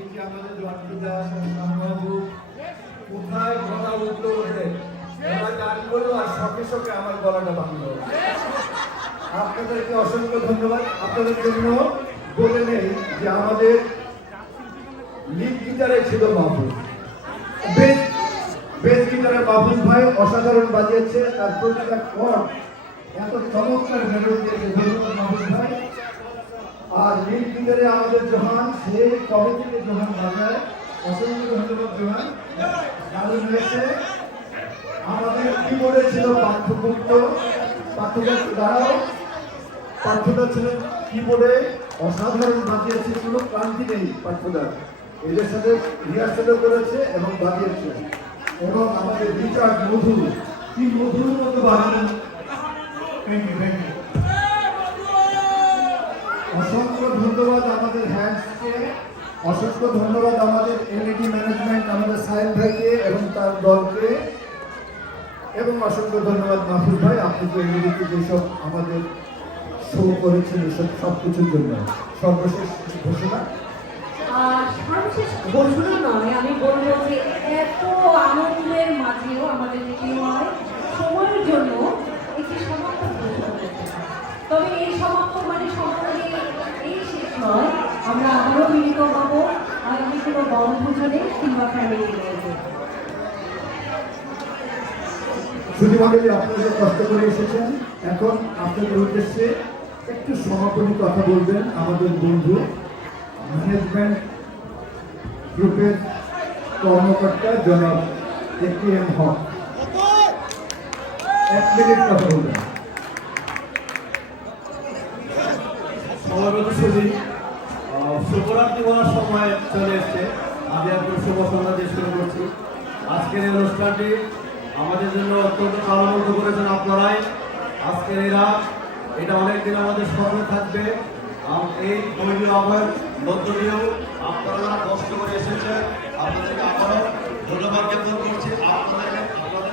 এই যে আমাদের জনপ্রিয়তা সম্ভব কোথায় গলা উঠলো ওঠে ওরা গান করলো আর শখে শখে আমার গলাটা ভাঙলো। আপনাদেরকে অসংখ্য ধন্যবাদ। আপনাদের জন্য বলে নেই যে আমাদের লিড গিটারে ছিল মাহফুজ, বেস গিটারে মাহফুজ ভাই অসাধারণ বাজিয়েছে, তার প্রতিটা কর্ড এত চমৎকার মেলোডি দিয়েছে, ধন্যবাদ মাহফুজ ভাই। আর লিড গিটারে আমাদের জোহান, সে কবে থেকে জোহান বাজায়, অসংখ্য ধন্যবাদ জোহান, দারুণ হয়েছে। আমাদের কিবোর্ডে ছিল পাঠ্যপুত্র, দ্বারাও পাঠ্যদা ছিলেন কিবোর্ডে, অসাধারণ বাজিয়েছে, কোনো ক্লান্তি নেই পাঠ্যদার, এদের সাথে রিহার্সেলও করেছে এবং বাজিয়েছে। এবং আমাদের রিচার্ড মধু, কি মধুর মতো বাজানো, অসংখ্য ধন্যবাদ আমাদের হ্যান্ডসকে, অসংখ্য ধন্যবাদ আমাদের এলইডি ম্যানেজমেন্ট, আমাদের সাহেব ভাইকে এবং তার দলকে, এবং অসংখ্য ধন্যবাদ মাহফুজ ভাই, আপনি তো এলইডিতে যেসব আমাদের শো করেছেন এসব সব কিছুর জন্য। সর্বশেষ ঘোষণা, সর্বশেষ ঘোষণা নয়, আমি বলবো যে এত আনন্দের মাঝেও আমাদের যেটি হয় সময়ের জন্য একটি সমাপ্ত ঘোষণা করতে হয়। তবে এই সমাপ্ত মানে সমাপ্তি এই শেষ নয়, আমরা আবারও মিলিত হবো আগামী কোনো বনভোজনে কিংবা ফ্যামিলি নিয়ে। শুধু মন্ডলী আপনারা কষ্ট করে এসেছেন, এখন আপনাদের উদ্দেশ্যে একটু সমাপনী কথা বলবেন আমাদের বন্ধু ম্যানেজমেন্ট গ্রুপের কর্মকর্তা জনাব একেএম হক, 1 মিনিট কথা বলবেন। শুভরাত্রি বলার সময় চলে এসছে, আমি একটু শুভ সন্ধ্যা দিয়ে শুরু করছি। আজকের এই অনুষ্ঠানটি আমাদের জন্য অত্যন্ত প্রাণবন্ত করেছেন আপনারাই। আজকের এই রাত এটা অনেকদিন আমাদের স্মরণে থাকবে। এই ধৈর্য আহ্বান মধ্য দিয়েও আপনারা কষ্ট করে এসেছেন, আপনাদেরকে আবারও ধন্যবাদ জ্ঞাপন করছি। আপনাদের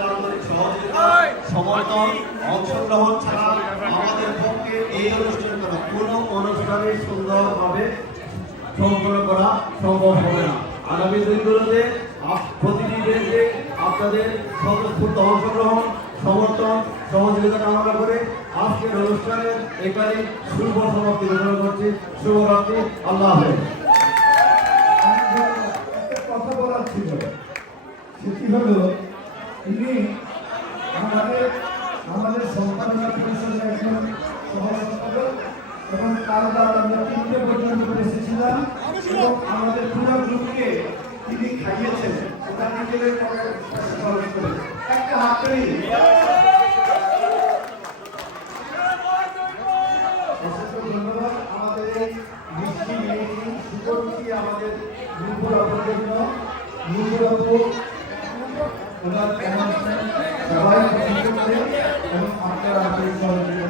আন্তরিক সহযোগিতা, সমর্থন, অংশগ্রহণ ছাড়া আমাদের পক্ষে এই অনুষ্ঠান করা, কোনো অনুষ্ঠানে সুন্দরভাবে সম্পন্ন করা সম্ভব হবে না। আগামী দিনগুলোতে প্রতিটি ইভেন্টে আপনাদের স্বতঃস্ফূর্ত অংশগ্রহণ, সমর্থন, সহযোগিতা কামনা করে আজকের অনুষ্ঠানের এখানে শুভ সমাপ্তি ঘোষণা করছি। শুভরাত্রি, আল্লাহ হাফেজ। একটা কথা বলার ছিল, সেটি হলো তিনি আমাদের সম্পাদনা পরিষদের একজন সহসম্পাদক এবং তার দ্বারা আমরা 3টে পর্যন্ত এসেছিলাম এবং আমাদের পুরো গ্রুপকে তিনি খাইয়েছেন, সেটা নিজেদের একটা হাততালি। অসংখ্য ধন্যবাদ আমাদের এই মিষ্টি মেয়েটি সুপর্ণী, আমাদের নুপুর আপুর জন্য, নুপুর আপু ওনার সবাই পছন্দ করে এবং আপনারা আন্তরিক সহযোগিতা